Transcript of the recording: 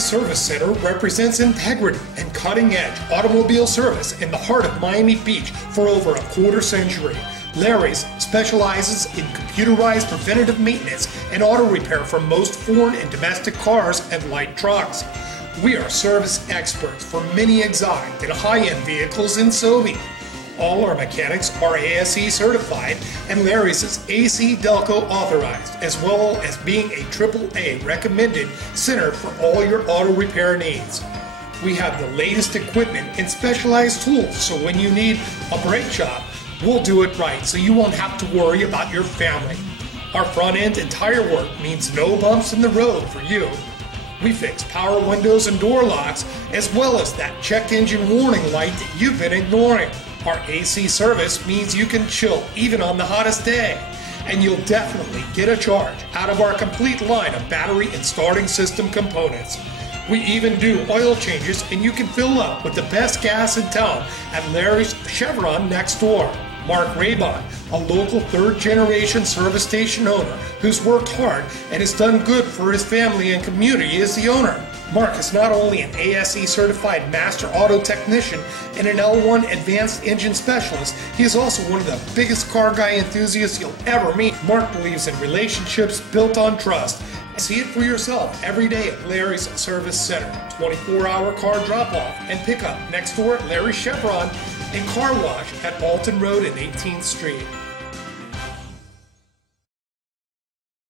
Larry Service Center represents integrity and cutting-edge automobile service in the heart of Miami Beach for over a quarter century. Larry's specializes in computerized preventative maintenance and auto repair for most foreign and domestic cars and light trucks. We are service experts for many exotic and high-end vehicles in Sobe. All our mechanics are ASE certified and Larry's is AC Delco authorized, as well as being a AAA recommended center for all your auto repair needs. We have the latest equipment and specialized tools, so when you need a brake job, we'll do it right so you won't have to worry about your family. Our front end and tire work means no bumps in the road for you. We fix power windows and door locks, as well as that check engine warning light that you've been ignoring. Our AC service means you can chill even on the hottest day, and you'll definitely get a charge out of our complete line of battery and starting system components. We even do oil changes, and you can fill up with the best gas in town at Larry's Chevron next door. Mark Raybon, a local third-generation service station owner who's worked hard and has done good for his family and community, is the owner. Mark is not only an ASE certified master auto technician and an L1 advanced engine specialist, he is also one of the biggest car guy enthusiasts you'll ever meet. Mark believes in relationships built on trust. See it for yourself every day at Larry's Service Center. 24-hour car drop-off and pickup next door at Larry's Chevron and car wash at Alton Road and 18th Street.